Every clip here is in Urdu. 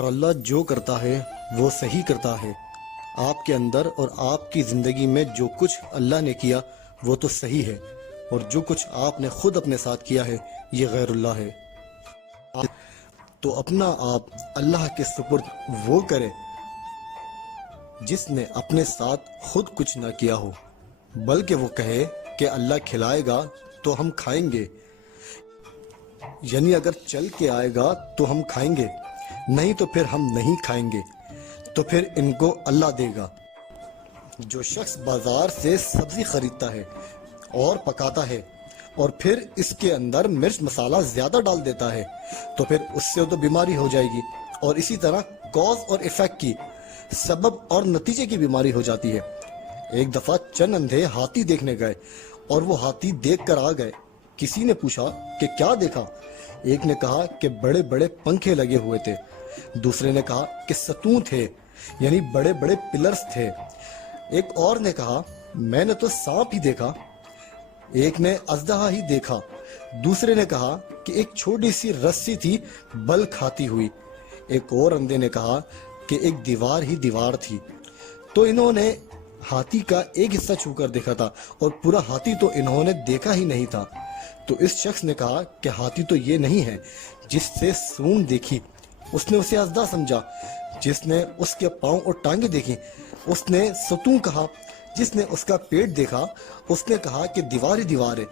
اور اللہ جو کرتا ہے وہ صحیح کرتا ہے۔ آپ کے اندر اور آپ کی زندگی میں جو کچھ اللہ نے کیا وہ تو صحیح ہے، اور جو کچھ آپ نے خود اپنے ساتھ کیا ہے یہ غیر اللہ ہے۔ تو اپنا آپ اللہ کے سپرد وہ کرے جس نے اپنے ساتھ خود کچھ نہ کیا ہو، بلکہ وہ کہے کہ اللہ کھلائے گا تو ہم کھائیں گے، یعنی اگر چل کے آئے گا تو ہم کھائیں گے، نہیں تو پھر ہم نہیں کھائیں گے، تو پھر ان کو اللہ دے گا۔ جو شخص بازار سے سبزی خریدتا ہے اور پکاتا ہے اور پھر اس کے اندر مرچ مسالہ زیادہ ڈال دیتا ہے تو پھر اس سے تو بیماری ہو جائے گی، اور اسی طرح کاز اور ایفیکٹ کی، سبب اور نتیجے کی بیماری ہو جاتی ہے۔ ایک دفعہ چند اندھے ہاتھی دیکھنے گئے اور وہ ہاتھی دیکھ کر آ گئے۔ کسی نے پوچھا کہ کیا دیکھا؟ ایک نے کہا کہ بڑے بڑے پنکھے لگے ہوئے تھے، دوسرے نے کہا کہ ستون تھے، یعنی بڑے بڑے پلرز تھے، ایک اور نے کہا میں نے تو سانپ ہی دیکھا، ایک نے اژدہا ہی دیکھا، دوسرے نے کہا کہ ایک چھوٹی سی رسی تھی بل کھاتی ہوئی، ایک اور اندھے نے کہا کہ ایک دیوار ہی دیوار تھی۔ تو انہوں نے ہاتھی کا ایک حصہ چھو کر دیکھا تھا اور پورا ہاتھی تو انہوں نے دیکھا ہی نہیں تھا۔ تو اس شخص نے کہا کہ ہاتھی تو یہ نہیں ہے جس سے سونڈ دیکھی، اس نے اسے اژدہا سمجھا، جس نے اس کے پاؤں اور ٹانگیں دیکھی اس نے ستون کہا، جس نے اس کا پیٹ دیکھا اس نے کہا کہ دیوار ہی دیوار ہے،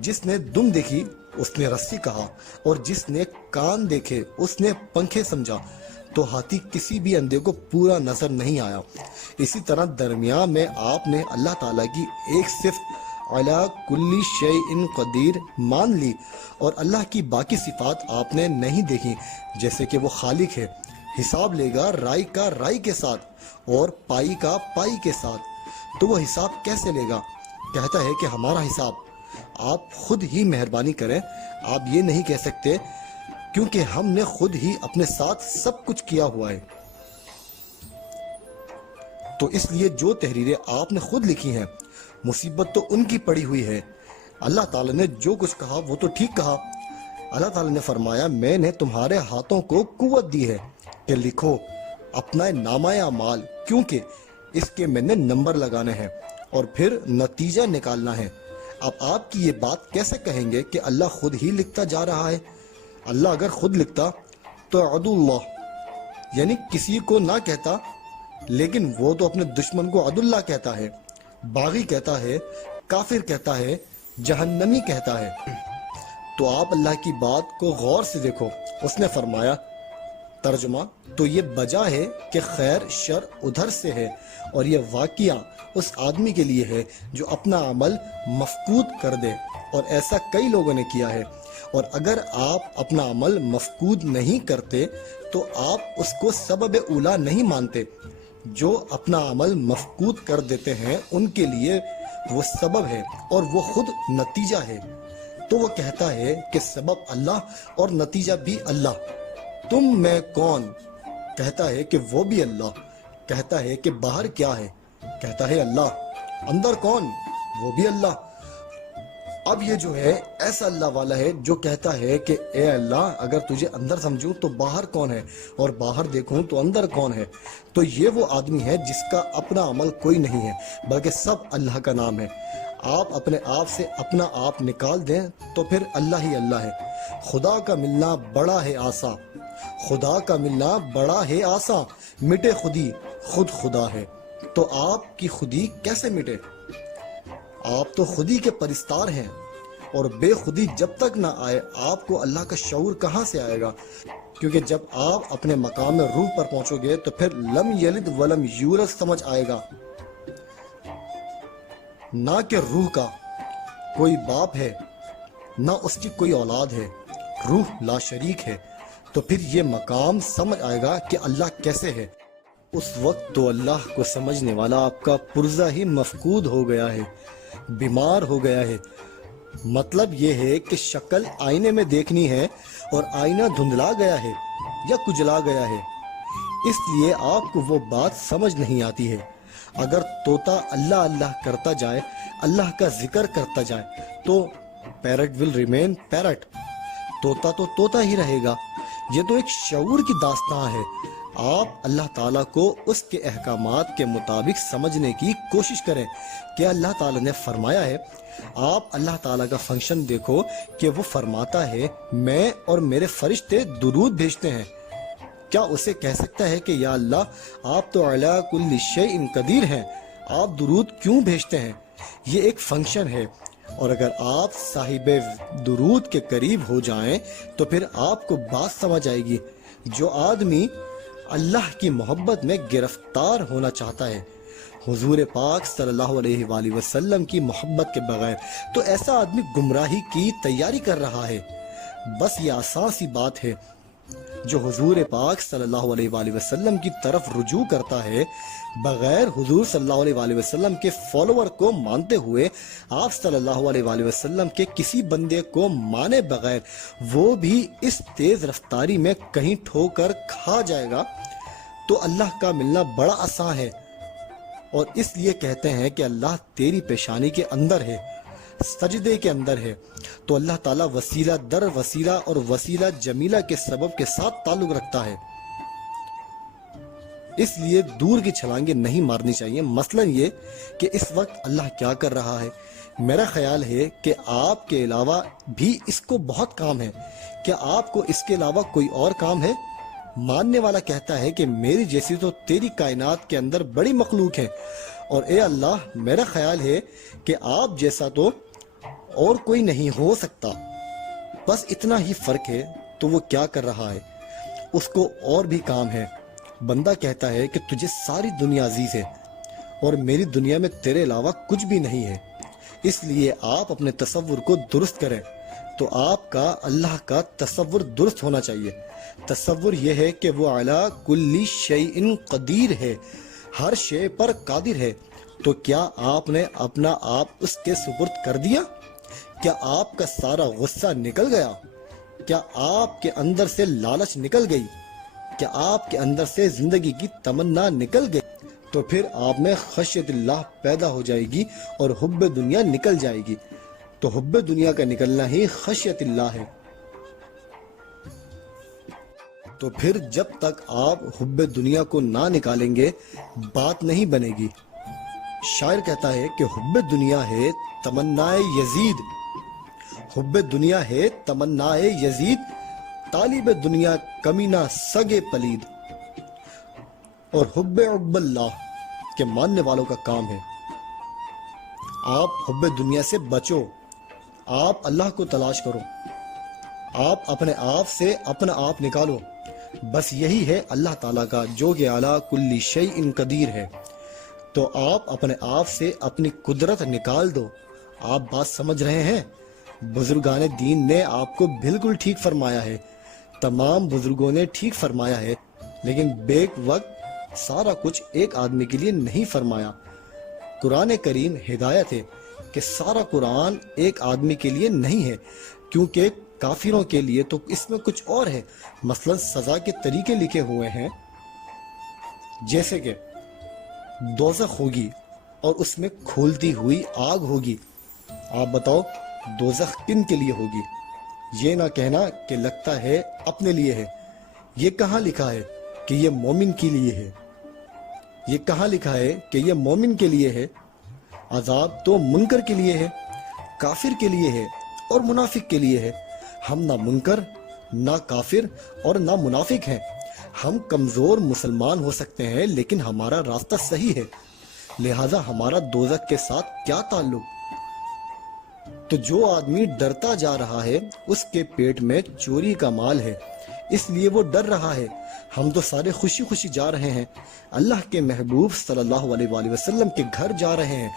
جس نے دم دیکھی اس نے رسی کہا، اور جس نے کان دیکھے اس نے پنکھے سمجھا۔ تو ہاتھی کسی بھی اندھے کو پورا نظر نہیں آیا۔ اسی طرح درمیان میں آپ نے اللہ تعالیٰ کی ایک صفت علی کل شیء قدیر مان لی، اور اللہ کی باقی صفات آپ نے نہیں دیکھی، جیسے کہ وہ خالق ہے، حساب لے گا رائی کا رائی کے ساتھ اور پائی کا پائی کے ساتھ۔ تو وہ حساب کیسے لے گا؟ کہتا ہے کہ ہمارا حساب آپ خود ہی مہربانی کریں، آپ یہ نہیں کہہ سکتے کیونکہ ہم نے خود ہی اپنے ساتھ سب کچھ کیا ہوا ہے۔ تو اس لیے جو تحریریں آپ نے خود لکھی ہیں مصیبت تو ان کی پڑی ہوئی ہے۔ اللہ تعالیٰ نے جو کچھ کہا وہ تو ٹھیک کہا۔ اللہ تعالیٰ نے فرمایا میں نے تمہارے ہاتھوں کو قوت دی ہے کہ لکھو اپنا نامہ اعمال، کیونکہ اس کے میں نے نمبر لگانے ہیں اور پھر نتیجہ نکالنا ہے۔ اب آپ کی یہ بات کیسے کہیں گے کہ اللہ خود ہی لکھتا جا رہا ہے؟ اللہ اگر خود لکھتا تو عدو اللہ، یعنی کسی کو نہ کہتا، لیکن وہ تو اپنے دشمن کو عدو اللہ کہتا ہے، باغی کہتا ہے، کافر کہتا ہے، جہنمی کہتا ہے۔ تو آپ اللہ کی بات کو غور سے دیکھو۔ اس نے فرمایا ترجمہ تو یہ بجا ہے کہ خیر شر ادھر سے ہے، اور یہ واقعہ اس آدمی کے لیے ہے جو اپنا عمل مفقود کر دے، اور ایسا کئی لوگوں نے کیا ہے۔ اور اگر آپ اپنا عمل مفقود نہیں کرتے تو آپ اس کو سبب اولا نہیں مانتے۔ جو اپنا عمل مفقود کر دیتے ہیں ان کے لیے وہ سبب ہے اور وہ خود نتیجہ ہے۔ تو وہ کہتا ہے کہ سبب اللہ اور نتیجہ بھی اللہ۔ تم میں کون؟ کہتا ہے کہ وہ بھی اللہ۔ کہتا ہے کہ باہر کیا ہے؟ کہتا ہے اللہ۔ اندر کون؟ وہ بھی اللہ۔ اب یہ جو ہے ایسا اللہ والا ہے جو کہتا ہے کہ اے اللہ اگر تجھے اندر سمجھوں تو باہر کون ہے، اور باہر دیکھوں تو اندر کون ہے۔ تو یہ وہ آدمی ہے جس کا اپنا عمل کوئی نہیں ہے بلکہ سب اللہ کا نام ہے۔ آپ اپنے آپ سے اپنا آپ نکال دیں تو پھر اللہ ہی اللہ ہے۔ خدا کا ملنا بڑا ہے آساں، خدا کا ملنا بڑا ہے آساں، مٹے خودی خود خدا ہے۔ تو آپ کی خودی کیسے مٹے؟ آپ تو خودی کے پرستار ہیں، اور بے خودی جب تک نہ آئے آپ کو اللہ کا شعور کہاں سے آئے گا؟ کیونکہ جب آپ اپنے مقام روح پر پہنچو گے تو پھر لم یلد ولم یولد سمجھ آئے گا، نہ کہ روح کا کوئی باپ ہے نہ اس کی کوئی اولاد ہے، روح لا شریک ہے۔ تو پھر یہ مقام سمجھ آئے گا کہ اللہ کیسے ہے۔ اس وقت تو اللہ کو سمجھنے والا آپ کا پرزہ ہی مفقود ہو گیا ہے، بیمار ہو گیا ہے۔ مطلب یہ ہے کہ شکل آئینے میں دیکھنی ہے اور آئینہ دھندلا گیا ہے یا کجلا گیا ہے، اس لیے آپ کو وہ بات سمجھ نہیں آتی ہے۔ اگر طوطا اللہ اللہ کرتا جائے، اللہ کا ذکر کرتا جائے تو پیرٹ ول ریمین پیرٹ، طوطا تو طوطا ہی رہے گا۔ یہ تو ایک شعور کی داستان ہے۔ آپ اللہ تعالیٰ کو اس کے احکامات کے مطابق سمجھنے کی کوشش کریں کہ اللہ تعالیٰ نے فرمایا ہے۔ آپ اللہ تعالیٰ کا فنکشن دیکھو کہ وہ فرماتا ہے میں اور میرے فرشتے درود بھیجتے ہیں۔ کیا اسے کہہ سکتا ہے کہ یا اللہ آپ تو علی کل شیء قدیر ہیں، آپ درود کیوں بھیجتے ہیں؟ یہ ایک فنکشن ہے، اور اگر آپ صاحب درود کے قریب ہو جائیں تو پھر آپ کو بات سمجھ آئے گی۔ جو آدمی اللہ کی محبت میں گرفتار ہونا چاہتا ہے حضور پاک صلی اللہ علیہ وآلہ وسلم کی محبت کے بغیر، تو ایسا آدمی گمراہی کی تیاری کر رہا ہے۔ بس یہ آسان سی بات ہے، جو حضور پاک صلی اللہ علیہ وآلہ وسلم کی طرف رجوع کرتا ہے بغیر حضور صلی اللہ علیہ وآلہ وسلم کے فالوور کو مانتے ہوئے، آپ صلی اللہ علیہ وآلہ وسلم کے کسی بندے کو مانے بغیر، وہ بھی اس تیز رفتاری میں کہیں ٹھوکر کھا جائے گا، تو اللہ کا ملنا بڑا آسان ہے۔ اور اس لیے کہتے ہیں کہ اللہ تیری پیشانی کے اندر ہے، سجدے کے اندر ہے، تو اللہ تعالیٰ وسیلہ در وسیلہ اور وسیلہ جمیلہ کے سبب کے ساتھ تعلق رکھتا ہے۔ اس لیے دور کی چھلانگیں نہیں مارنی چاہیے۔ مثلا یہ کہ اس وقت اللہ کیا کر رہا ہے، میرا خیال ہے کہ آپ کے علاوہ بھی اس کو بہت کام ہے۔ کیا آپ کو اس کے علاوہ کوئی اور کام ہے؟ ماننے والا کہتا ہے کہ میری جیسی تو تیری کائنات کے اندر بڑی مخلوق ہے، اور اے اللہ میرا خیال ہے کہ آپ جیسا تو اور کوئی نہیں ہو سکتا، بس اتنا ہی فرق ہے۔ تو وہ کیا کر رہا ہے؟ اس کو اور بھی کام ہے۔ بندہ کہتا ہے کہ تجھے ساری دنیا عزیز ہے اور میری دنیا میں تیرے علاوہ کچھ بھی نہیں ہے، اس لیے آپ اپنے تصور کو درست کریں۔ تو آپ کا اللہ کا تصور درست ہونا چاہیے۔ تصور یہ ہے کہ وہ علی کل شیء قدیر ہے، ہر شے پر قادر ہے۔ تو کیا آپ نے اپنا آپ اس کے سپرد کر دیا؟ کیا آپ کا سارا غصہ نکل گیا؟ کیا آپ کے اندر سے لالچ نکل گئی؟ کیا آپ کے اندر سے زندگی کی تمنا نکل گئی؟ تو پھر آپ میں خشیت اللہ پیدا ہو جائے گی اور حب دنیا نکل جائے گی۔ تو حب دنیا کا نکلنا ہی خشیت اللہ ہے۔ تو پھر جب تک آپ حب دنیا کو نہ نکالیں گے بات نہیں بنے گی۔ شاعر کہتا ہے کہ حب دنیا ہے تمنائے یزید، حب دنیا ہے تمنائے یزید، طالب دنیا کمینہ سگے پلید۔ اور حب عقب اللہ کے ماننے والوں کا کام ہے آپ حب دنیا سے بچو، آپ اللہ کو تلاش کرو، آپ اپنے آپ سے اپنا آپ نکالو۔ بس یہی ہے اللہ تعالیٰ کا جو کہ اعلیٰ کل شیء قدیر ہے۔ تو آپ اپنے آپ سے اپنی قدرت نکال دو۔ آپ بات سمجھ رہے ہیں؟ بزرگان دین نے آپ کو بالکل ٹھیک فرمایا ہے، تمام بزرگوں نے ٹھیک فرمایا ہے، لیکن بیک وقت سارا کچھ ایک آدمی کے لیے نہیں فرمایا۔ قرآن کریم ہدایت ہے کہ سارا قرآن ایک آدمی کے لیے نہیں ہے، کیونکہ کافروں کے لیے تو اس میں کچھ اور ہے۔ مثلا سزا کے طریقے لکھے ہوئے ہیں، جیسے کہ دوزخ ہوگی اور اس میں کھولتی ہوئی آگ ہوگی۔ آپ بتاؤ دوزخ کن کے لیے ہوگی؟ یہ نہ کہنا کہ لگتا ہے اپنے لیے ہے۔ یہ کہاں لکھا ہے کہ یہ مومن کے لیے ہے؟ یہ کہاں لکھا ہے کہ یہ مومن کے لیے ہے؟ عذاب تو منکر کے لیے ہے، کافر کے لیے ہے اور منافق کے لیے ہے۔ ہم نہ منکر، نہ کافر اور نہ منافق ہیں۔ ہم کمزور مسلمان ہو سکتے ہیں لیکن ہمارا راستہ صحیح ہے، لہذا ہمارا دوزخ کے ساتھ کیا تعلق؟ تو جو آدمی ڈرتا جا رہا ہے اس کے پیٹ میں چوری کا مال ہے، اس لیے وہ ڈر رہا ہے۔ ہم تو سارے خوشی خوشی جا رہے ہیں، اللہ کے محبوب صلی اللہ علیہ وآلہ وسلم کے گھر جا رہے ہیں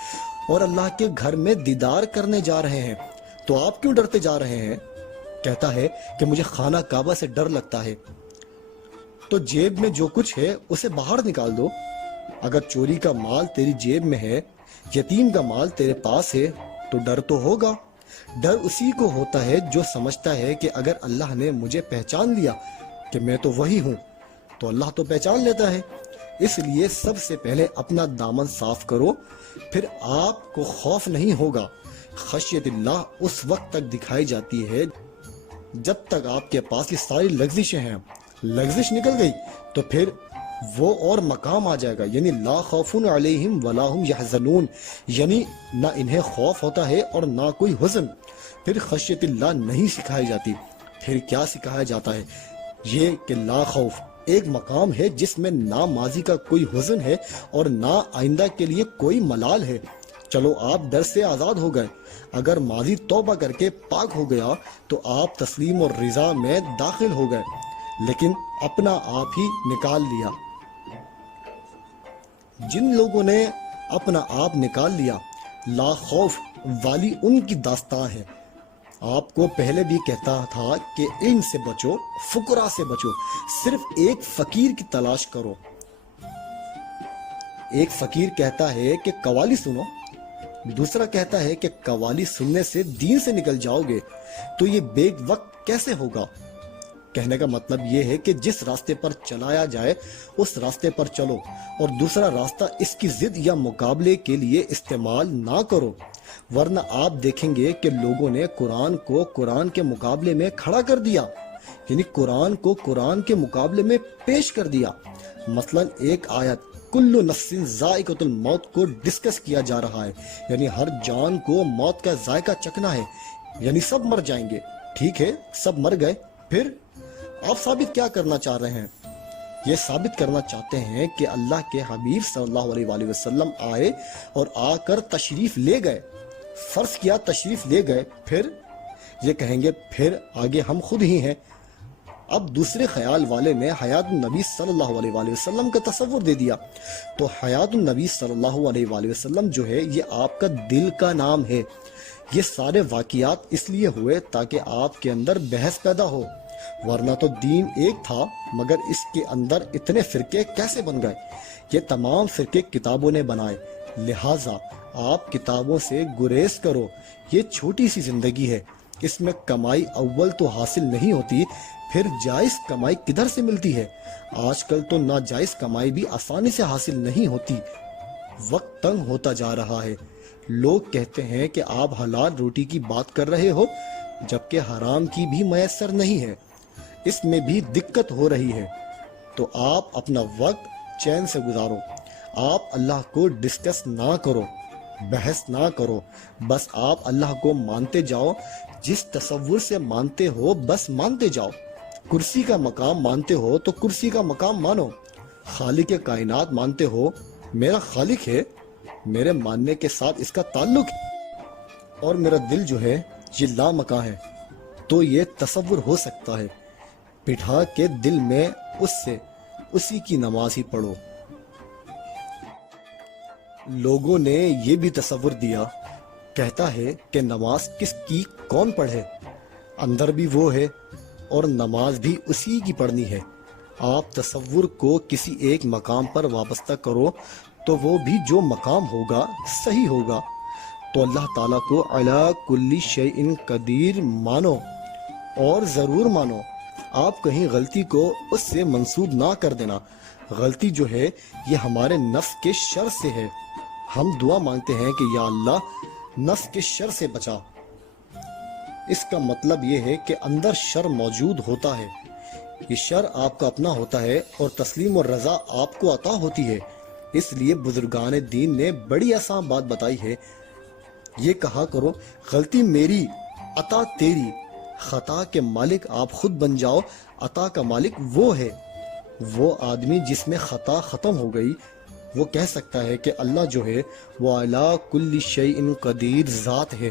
اور اللہ کے گھر میں دیدار کرنے جا رہے ہیں۔ تو آپ کیوں ڈرتے جا رہے ہیں؟ کہتا ہے کہ مجھے خانہ کعبہ سے ڈر لگتا ہے۔ تو جیب میں جو کچھ ہے اسے باہر نکال دو۔ اگر چوری کا مال تیری جیب میں ہے، یتیم کا مال تیرے پاس ہے، تو ڈر تو ہوگا۔ ڈر اسی کو ہوتا ہے جو سمجھتا ہے کہ اگر اللہ نے مجھے پہچان لیا کہ میں تو وہی ہوں، تو اللہ تو پہچان لیتا ہے۔ اس لیے سب سے پہلے اپنا دامن صاف کرو، پھر آپ کو خوف نہیں ہوگا۔ خشیت اللہ اس وقت تک دکھائی جاتی ہے جب تک آپ کے پاس یہ ساری لغزشیں ہیں، لغزش نکل گئی تو پھر وہ اور مقام آ جائے گا، یعنی لا خوف علیہم ولا ہم یحزنون، یعنی نہ انہیں خوف ہوتا ہے اور نہ کوئی حزن۔ پھر خشیت اللہ نہیں سکھائی جاتی، پھر کیا سکھایا جاتا ہے؟ یہ کہ لا خوف ایک مقام ہے جس میں نہ ماضی کا کوئی حزن ہے اور نہ آئندہ کے لیے کوئی ملال ہے۔ چلو آپ ڈر سے آزاد ہو گئے، اگر ماضی توبہ کر کے پاک ہو گیا تو آپ تسلیم اور رضا میں داخل ہو گئے، لیکن اپنا آپ ہی نکال لیا۔ جن لوگوں نے اپنا آپ نکال لیا، لا خوف والی ان کی داستان ہے۔ آپ کو پہلے بھی کہتا تھا کہ علم سے بچو، فقراء سے بچو، صرف ایک فقیر کی تلاش کرو۔ ایک فقیر کہتا ہے کہ قوالی سنو، دوسرا کہتا ہے کہ قوالی سننے سے دین سے نکل جاؤ گے، تو یہ بے وقت کیسے ہوگا؟ کہنے کا مطلب یہ ہے کہ جس راستے پر چلایا جائے اس راستے پر چلو، اور دوسرا راستہ اس کی ضد یا مقابلے کے لیے استعمال نہ کرو، ورنہ آپ دیکھیں گے کہ لوگوں نے قرآن کو قرآن کے مقابلے میں کھڑا کر دیا، یعنی قرآن کو قرآن کے مقابلے میں پیش کر دیا۔ مثلا ایک آیت کل نفس ذائقۃ الموت کو ڈسکس کیا جا رہا ہے، یعنی ہر جان کو موت کا ذائقہ چکھنا ہے، یعنی سب مر جائیں گے۔ ٹھیک ہے، سب مر گئے، پھر آپ ثابت کیا کرنا چاہ رہے ہیں؟ یہ ثابت کرنا چاہتے ہیں کہ اللہ کے حبیب صلی اللہ علیہ وآلہ وسلم آئے اور آ کر تشریف لے گئے، فرض کیا تشریف لے گئے، پھر یہ کہیں گے پھر آگے ہم خود ہی ہیں۔ اب دوسرے خیال والے نے حیات النبی صلی اللہ علیہ وآلہ وسلم کا تصور دے دیا، تو حیات النبی صلی اللہ علیہ وآلہ وسلم جو ہے یہ آپ کا دل کا نام ہے۔ یہ سارے واقعات اس لیے ہوئے تاکہ آپ کے اندر بحث پیدا ہو، ورنہ تو دین ایک تھا، مگر اس کے اندر اتنے فرقے کیسے بن گئے؟ یہ تمام فرقے کتابوں نے بنائے، لہٰذا آپ کتابوں سے گریز کرو۔ یہ چھوٹی سی زندگی ہے، اس میں کمائی اول تو حاصل نہیں ہوتی، پھر جائز کمائی کدھر سے ملتی ہے؟ آج کل تو ناجائز کمائی بھی آسانی سے حاصل نہیں ہوتی۔ وقت تنگ ہوتا جا رہا ہے، لوگ کہتے ہیں کہ آپ حلال روٹی کی بات کر رہے ہو، جبکہ حرام کی بھی میسر نہیں ہے، اس میں بھی دقت ہو رہی ہے۔ تو آپ اپنا وقت چین سے گزارو، آپ اللہ کو ڈسکس نہ کرو، بحث نہ کرو، بس آپ اللہ کو مانتے جاؤ، جس تصور سے مانتے ہو بس مانتے جاؤ۔ کرسی کا مقام مانتے ہو تو کرسی کا مقام مانو، خالق کائنات مانتے ہو، میرا خالق ہے، میرے ماننے کے ساتھ اس کا تعلق ہے، اور میرا دل جو ہے یہ لامکاں ہے، تو یہ تصور ہو سکتا ہے، بٹھا کے دل میں اس سے اسی کی نماز ہی پڑھو۔ لوگوں نے یہ بھی تصور دیا، کہتا ہے کہ نماز کس کی کون پڑھے، اندر بھی وہ ہے اور نماز بھی اسی کی پڑھنی ہے۔ آپ تصور کو کسی ایک مقام پر وابستہ کرو تو وہ بھی جو مقام ہوگا صحیح ہوگا۔ تو اللہ تعالیٰ کو علی کل شیء قدیر مانو، اور ضرور مانو، آپ کہیں غلطی کو اس سے منسوب نہ کر دینا۔ غلطی جو ہے یہ ہمارے نفس کے شر سے ہے، ہم دعا مانگتے ہیں کہ یا اللہ نفس کے شر سے بچا، اس کا مطلب یہ ہے کہ اندر شر موجود ہوتا ہے، یہ شر آپ کا اپنا ہوتا ہے اور تسلیم اور رضا آپ کو عطا ہوتی ہے۔ اس لیے بزرگان دین نے بڑی آسان بات بتائی ہے، یہ کہا کرو غلطی میری، عطا تیری، خطا کے مالک آپ خود بن جاؤ، عطا کا مالک وہ ہے۔ وہ آدمی جس میں خطا ختم ہو گئی وہ کہہ سکتا ہے کہ اللہ جو ہے وہ علی کل شیء قدیر ذات ہے۔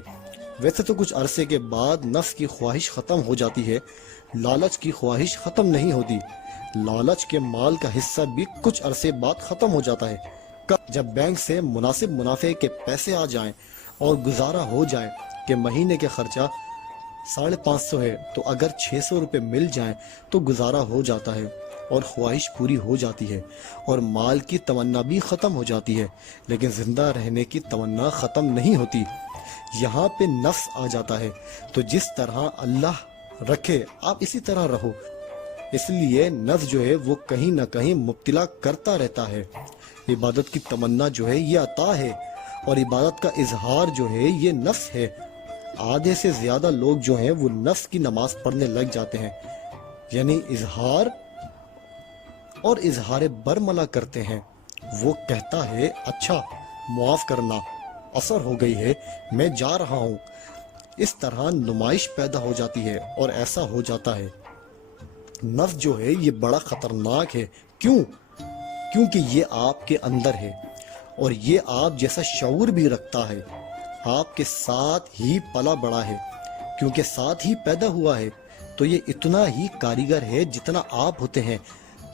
ویسے تو کچھ عرصے کے بعد نفس کی خواہش ختم ہو جاتی ہے، لالچ کی خواہش ختم نہیں ہوتی، لالچ کے مال کا حصہ بھی کچھ عرصے بعد ختم ہو جاتا ہے۔ جب بینک سے مناسب منافع کے پیسے آ جائیں اور گزارا ہو جائے کہ مہینے کے خرچہ 550 ہے تو اگر 600 روپے مل جائیں تو گزارا ہو جاتا ہے اور خواہش پوری ہو جاتی ہے، اور مال کی تمنا بھی ختم ہو جاتی ہے، لیکن زندہ رہنے کی تمنا ختم نہیں ہوتی۔ یہاں پہ نفس آ جاتا ہے، تو جس طرح اللہ رکھے آپ اسی طرح رہو۔ اس لیے نفس جو ہے وہ کہیں نہ کہیں مبتلا کرتا رہتا ہے۔ عبادت کی تمنا جو ہے یہ عطا ہے، اور عبادت کا اظہار جو ہے یہ نفس ہے۔ آدھے سے زیادہ لوگ جو ہیں وہ نفس کی نماز پڑھنے لگ جاتے ہیں، یعنی اظہار اور اظہار برملا کرتے ہیں۔ وہ کہتا ہے اچھا معاف کرنا، عصر ہو گئی ہے، میں جا رہا ہوں۔ اس طرح نمائش پیدا ہو جاتی ہے اور ایسا ہو جاتا ہے۔ نفس جو ہے یہ بڑا خطرناک ہے۔ کیوں؟ کیونکہ یہ آپ کے اندر ہے اور یہ آپ جیسا شعور بھی رکھتا ہے، آپ کے ساتھ ہی پلا بڑا ہے، کیونکہ ساتھ ہی پیدا ہوا ہے، تو یہ اتنا ہی کاریگر ہے جتنا آپ ہوتے ہیں،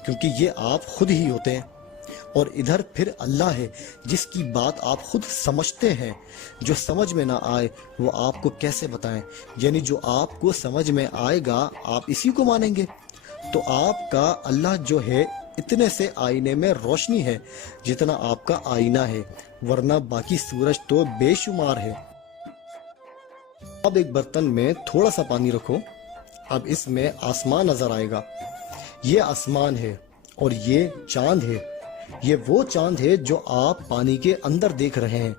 کیونکہ یہ آپ خود ہی ہوتے ہیں۔ اور ادھر پھر اللہ ہے جس کی بات آپ خود سمجھتے ہیں۔ جو سمجھ میں نہ آئے وہ آپ کو کیسے بتائیں؟ یعنی جو آپ کو سمجھ میں آئے گا آپ اسی کو مانیں گے۔ تو آپ کا اللہ جو ہے اتنے سے آئینے میں روشنی ہے جتنا آپ کا آئینہ ہے، ورنہ باقی سورج تو بے شمار ہے۔ اب ایک برتن میں تھوڑا سا پانی رکھو، اب اس میں آسمان نظر آئے گا۔ یہ آسمان ہے اور یہ چاند ہے۔ یہ وہ چاند ہے جو آپ پانی کے اندر دیکھ رہے ہیں،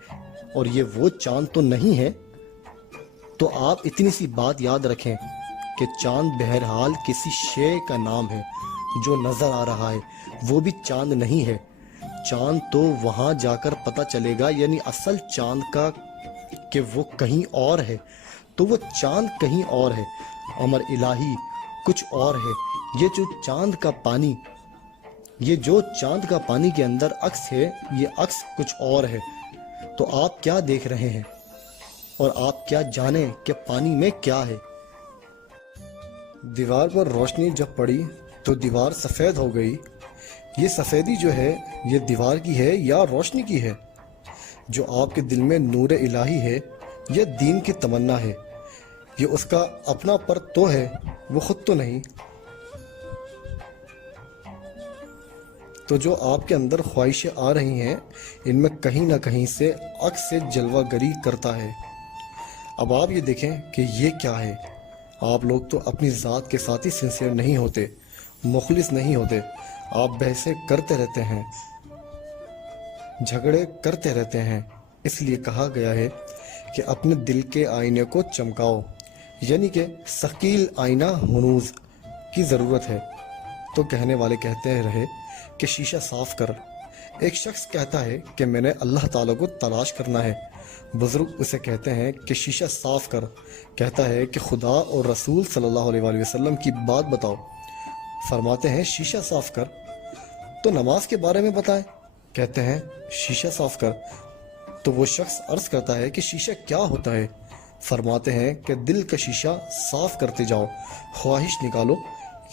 اور یہ وہ چاند تو نہیں ہے۔ تو آپ اتنی سی بات یاد رکھیں کہ چاند بہرحال کسی شے کا نام ہے جو نظر آ رہا ہے، وہ بھی چاند نہیں ہے۔ چاند تو وہاں جا کر پتہ چلے گا، یعنی اصل چاند کا، کہ وہ کہیں اور ہے، تو وہ چاند کہیں اور ہے، امر الہی کچھ اور ہے۔ یہ جو چاند کا پانی کے اندر عکس ہے، یہ عکس کچھ اور ہے۔ تو آپ کیا دیکھ رہے ہیں اور آپ کیا جانیں کہ پانی میں کیا ہے؟ دیوار پر روشنی جب پڑی تو دیوار سفید ہو گئی۔ یہ سفیدی جو ہے یہ دیوار کی ہے یا روشنی کی ہے؟ جو آپ کے دل میں نور الہی ہے یہ دین کی تمنا ہے، یہ اس کا اپنا پر تو ہے، وہ خود تو نہیں۔ تو جو آپ کے اندر خواہشیں آ رہی ہیں ان میں کہیں نہ کہیں سے عکس سے جلوہ گری کرتا ہے۔ اب آپ یہ دیکھیں کہ یہ کیا ہے۔ آپ لوگ تو اپنی ذات کے ساتھ ہی سنسیئر نہیں ہوتے، مخلص نہیں ہوتے، آپ بحثیں کرتے رہتے ہیں، جھگڑے کرتے رہتے ہیں۔ اس لیے کہا گیا ہے کہ اپنے دل کے آئینے کو چمکاؤ، یعنی کہ ثقیل آئینہ ہنوز کی ضرورت ہے۔ تو کہنے والے کہتے رہے کہ شیشہ صاف کر۔ ایک شخص کہتا ہے کہ میں نے اللہ تعالیٰ کو تلاش کرنا ہے۔ بزرگ اسے کہتے ہیں کہ شیشہ صاف کر۔ کہتا ہے کہ خدا اور رسول صلی اللہ علیہ وآلہ وسلم کی بات بتاؤ۔ فرماتے ہیں شیشہ صاف کر۔ تو نماز کے بارے میں بتائیں۔ کہتے ہیں شیشہ صاف کر۔ تو وہ شخص عرض کرتا ہے کہ شیشہ کیا ہوتا ہے؟ فرماتے ہیں کہ دل کا شیشہ صاف کرتے جاؤ، خواہش نکالو،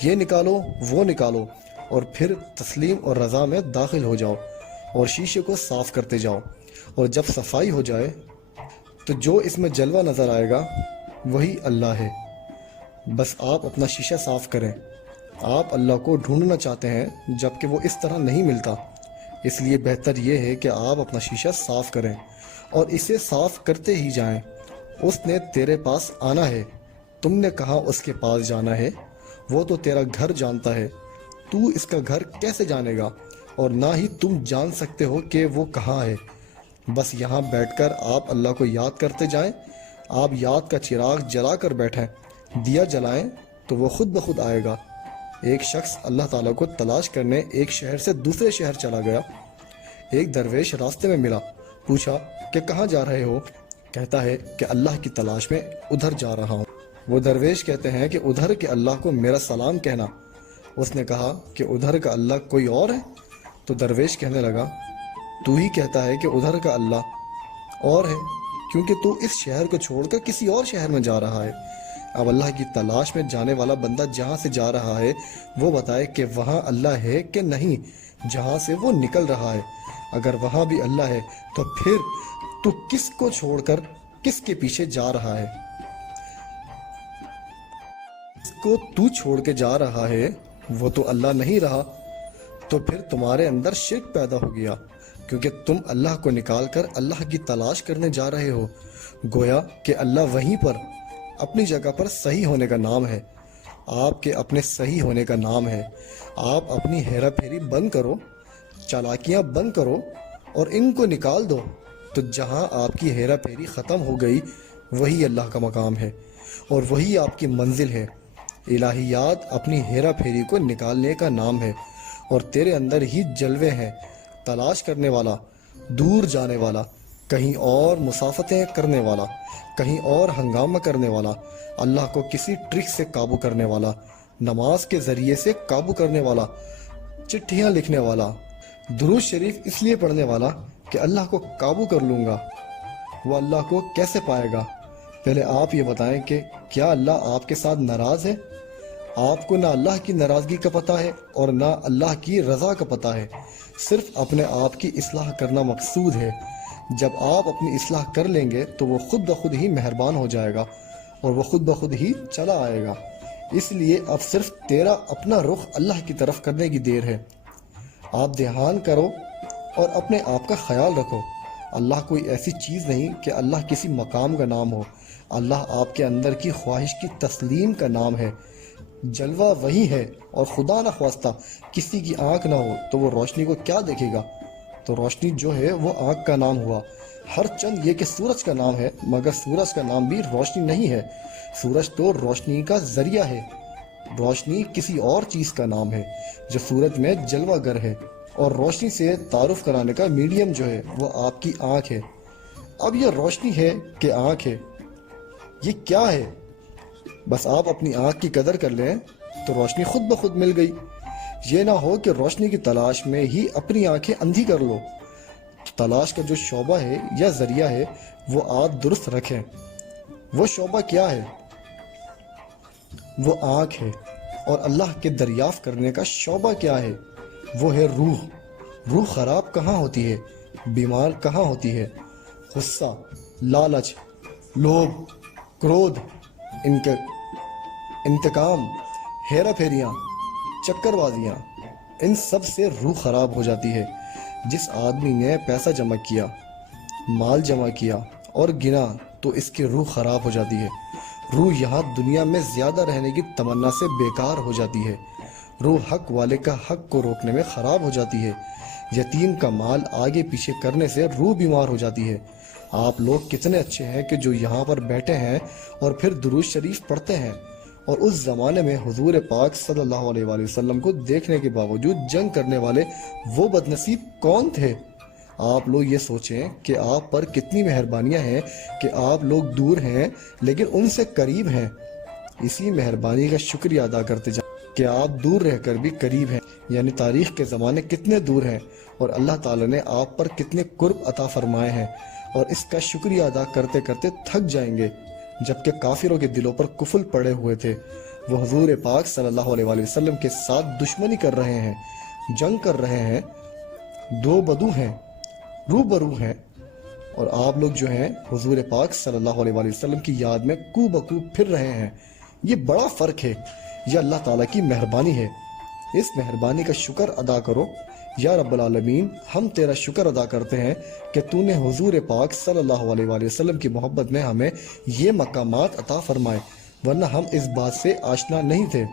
یہ نکالو وہ نکالو، اور پھر تسلیم اور رضا میں داخل ہو جاؤ اور شیشے کو صاف کرتے جاؤ، اور جب صفائی ہو جائے تو جو اس میں جلوہ نظر آئے گا وہی اللہ ہے۔ بس آپ اپنا شیشہ صاف کریں۔ آپ اللہ کو ڈھونڈنا چاہتے ہیں جبکہ وہ اس طرح نہیں ملتا، اس لیے بہتر یہ ہے کہ آپ اپنا شیشہ صاف کریں اور اسے صاف کرتے ہی جائیں۔ اس نے تیرے پاس آنا ہے، تم نے کہاں اس کے پاس جانا ہے؟ وہ تو تیرا گھر جانتا ہے، تو اس کا گھر کیسے جانے گا؟ اور نہ ہی تم جان سکتے ہو کہ وہ کہاں ہے۔ بس یہاں بیٹھ کر آپ اللہ کو یاد کرتے جائیں۔ آپ یاد کا چراغ جلا کر بیٹھیں، دیا جلائیں تو وہ خود بخود آئے گا۔ ایک شخص اللہ تعالیٰ کو تلاش کرنے ایک شہر سے دوسرے شہر چلا گیا۔ ایک درویش راستے میں ملا، پوچھا کہ کہاں جا رہے ہو؟ کہتا ہے کہ اللہ کی تلاش میں ادھر جا رہا ہوں۔ وہ درویش کہتے ہیں کہ ادھر کے اللہ کو میرا سلام کہنا۔ اس نے کہا کہ ادھر کا اللہ کوئی اور ہے؟ تو درویش کہنے لگا تو ہی کہتا ہے کہ ادھر کا اللہ اور ہے، کیونکہ تو اس شہر کو چھوڑ کر کسی اور شہر میں جا رہا ہے۔ اب اللہ کی تلاش میں جانے والا بندہ جہاں سے جا رہا ہے وہ بتائے کہ وہاں اللہ ہے کہ نہیں، جہاں سے وہ نکل رہا ہے۔ اگر وہاں بھی اللہ ہے تو پھر تو کس کو چھوڑ کر کس کے پیچھے جا رہا ہے؟ اس کو تو چھوڑ کے جا رہا ہے وہ تو اللہ نہیں رہا، تو پھر تمہارے اندر شرک پیدا ہو گیا، کیونکہ تم اللہ کو نکال کر اللہ کی تلاش کرنے جا رہے ہو۔ گویا کہ اللہ وہیں پر اپنی جگہ پر صحیح ہونے کا نام ہے، آپ کے اپنے صحیح ہونے کا نام ہے۔ آپ اپنی ہیرا پھیری بند کرو، چالاکیاں بند کرو اور ان کو نکال دو، تو جہاں آپ کی ہیرا پھیری ختم ہو گئی وہی اللہ کا مقام ہے اور وہی آپ کی منزل ہے۔ الہیات اپنی ہیرا پھیری کو نکالنے کا نام ہے اور تیرے اندر ہی جلوے ہیں، تلاش کرنے والا، دور جانے والا، کہیں اور مسافتیں کرنے والا، کہیں اور ہنگامہ کرنے والا، اللہ کو کسی ٹرک سے قابو کرنے والا، نماز کے ذریعے سے قابو کرنے والا، چٹھیاں لکھنے والا، درود شریف اس لیے پڑھنے والا کہ اللہ کو قابو کر لوں گا۔ وہ اللہ کو کیسے پائے گا؟ پہلے آپ یہ بتائیں کہ کیا اللہ آپ کے ساتھ ناراض ہے؟ آپ کو نہ اللہ کی ناراضگی کا پتہ ہے اور نہ اللہ کی رضا کا پتہ ہے، صرف اپنے آپ کی اصلاح کرنا مقصود ہے۔ جب آپ اپنی اصلاح کر لیں گے تو وہ خود بخود ہی مہربان ہو جائے گا اور وہ خود بخود ہی چلا آئے گا۔ اس لیے اب صرف تیرا اپنا رخ اللہ کی طرف کرنے کی دیر ہے۔ آپ دھیان کرو اور اپنے آپ کا خیال رکھو۔ اللہ کوئی ایسی چیز نہیں کہ اللہ کسی مقام کا نام ہو۔ اللہ آپ کے اندر کی خواہش کی تسلیم کا نام ہے۔ جلوہ وہی ہے، اور خدا نہ خواستہ کسی کی آنکھ نہ ہو تو وہ روشنی کو کیا دیکھے گا؟ تو روشنی جو ہے وہ آنکھ کا نام ہوا۔ ہر چند یہ کہ سورج کا نام ہے، مگر سورج کا نام بھی روشنی نہیں ہے۔ سورج تو روشنی کا ذریعہ ہے۔ روشنی کسی اور چیز کا نام ہے جو سورج میں جلوہ گر ہے، اور روشنی سے تعارف کرانے کا میڈیم جو ہے وہ آپ کی آنکھ ہے۔ اب یہ روشنی ہے کہ آنکھ ہے، یہ کیا ہے؟ بس آپ اپنی آنکھ کی قدر کر لیں تو روشنی خود بخود مل گئی۔ یہ نہ ہو کہ روشنی کی تلاش میں ہی اپنی آنکھیں اندھی کر لو۔ تلاش کا جو شعبہ ہے یا ذریعہ ہے وہ آپ درست رکھیں۔ وہ شعبہ کیا ہے؟ وہ آنکھ ہے۔ اور اللہ کے دریافت کرنے کا شعبہ کیا ہے؟ وہ ہے روح۔ روح خراب کہاں ہوتی ہے؟ بیمار کہاں ہوتی ہے؟ غصہ، لالچ، لوبھ، کرودھ، انتقام، ہیرا پھیریاں، چکر بازیاں، ان سب سے روح خراب ہو جاتی ہے۔ جس آدمی نے پیسہ جمع کیا، مال جمع کیا اور گنا تو اس کی روح خراب ہو جاتی ہے۔ روح یہاں دنیا میں زیادہ رہنے کی تمنا سے بیکار ہو جاتی ہے۔ روح حق والے کا حق کو روکنے میں خراب ہو جاتی ہے۔ یتیم کا مال آگے پیچھے کرنے سے روح بیمار ہو جاتی ہے۔ آپ لوگ کتنے اچھے ہیں کہ جو یہاں پر بیٹھے ہیں اور پھر درود شریف پڑھتے ہیں، اور اس زمانے میں حضور پاک صلی اللہ علیہ وآلہ وسلم کو دیکھنے کے باوجود جنگ کرنے والے وہ بدنصیب کون تھے؟ آپ لوگ یہ سوچیں کہ آپ پر کتنی مہربانیاں ہیں کہ آپ لوگ دور ہیں لیکن ان سے قریب ہیں۔ اسی مہربانی کا شکریہ ادا کرتے جائیں کہ آپ دور رہ کر بھی قریب ہیں، یعنی تاریخ کے زمانے کتنے دور ہیں اور اللہ تعالیٰ نے آپ پر کتنے قرب عطا فرمائے ہیں، اور اس کا شکریہ ادا کرتے کرتے تھک جائیں گے۔ جبکہ کافروں کے دلوں پر کفل پڑے ہوئے تھے، وہ حضور پاک صلی اللہ علیہ وآلہ وسلم کے ساتھ دشمنی کر رہے ہیں، جنگ کر رہے ہیں، دو بدو ہیں، روبرو ہیں، اور آپ لوگ جو ہیں حضور پاک صلی اللہ علیہ وآلہ وسلم کی یاد میں کو بکو پھر رہے ہیں۔ یہ بڑا فرق ہے۔ یہ اللہ تعالیٰ کی مہربانی ہے۔ اس مہربانی کا شکر ادا کرو۔ یا رب العالمین، ہم تیرا شکر ادا کرتے ہیں کہ تو نے حضور پاک صلی اللہ علیہ وآلہ وسلم کی محبت میں ہمیں یہ مقامات عطا فرمائے، ورنہ ہم اس بات سے آشنا نہیں تھے۔